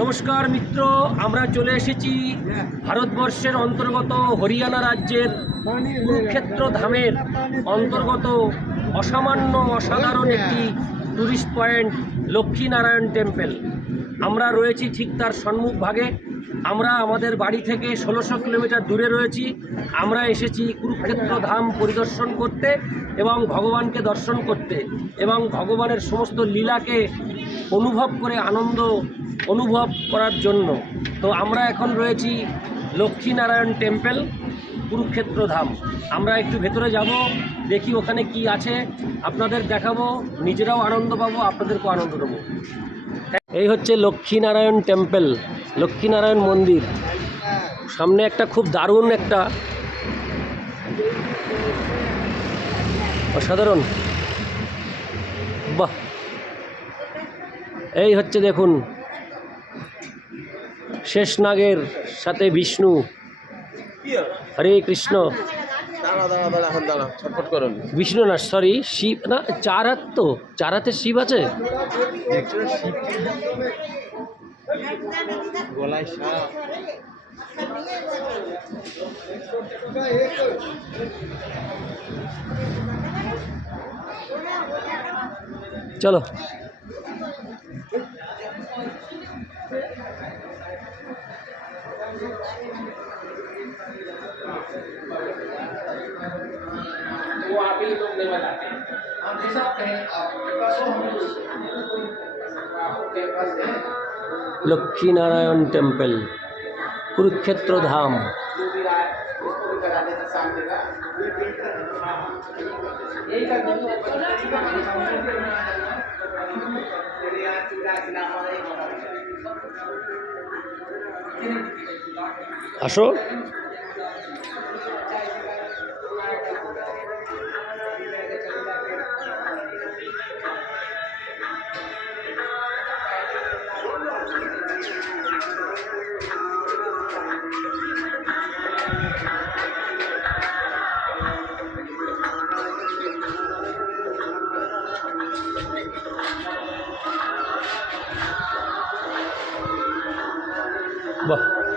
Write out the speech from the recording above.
নমস্কার মিত্র, আমরা চলে এসেছি ভারতবর্ষের অন্তর্গত হরিয়ানা রাজ্যের কুরুক্ষেত্র ধামের অন্তর্গত অসামান্য অসাধারণ একটি টুরিস্ট পয়েন্ট লক্ষ্মীনারায়ণ টেম্পল। আমরা রয়েছি ঠিক তার সম্মুখ ভাগে। আমরা আমাদের বাড়ি থেকে 1600 কিলোমিটার দূরে রয়েছি। আমরা এসেছি কুরুক্ষেত্র ধাম পরিদর্শন করতে এবং ভগবানকে দর্শন করতে এবং ভগবানের সমস্ত লীলাকে অনুভব করে আনন্দ অনুভব করার জন্য। তো আমরা এখন রয়েছি লক্ষ্মীনারায়ণ টেম্পল কুরুক্ষেত্র ধাম। আমরা একটু ভেতরে যাব, দেখি ওখানে কি আছে, আপনাদের দেখাবো, নিজেরাও আনন্দ পাবো, আপনাদেরকেও আনন্দ দেবো। এই হচ্ছে লক্ষ্মীনারায়ণ টেম্পল, লক্ষ্মীনারায়ণ মন্দির। সামনে একটা খুব দারুণ একটা অসাধারণ, বাহ, এই হচ্ছে দেখুন শেষনাগের সাথে বিষ্ণু। হরে কৃষ্ণ। বিষ্ণু না, সরি, শিব না, চার হাত, তো চার হাতে শিব আছে। চলো वो आप ही लोग नहीं बताते हैं, हम जैसा कहें आपके पास आपके पास है। लक्ष्मीनारायण टेम्पल कुरुक्षेत्र धाम। আসো। বাহ।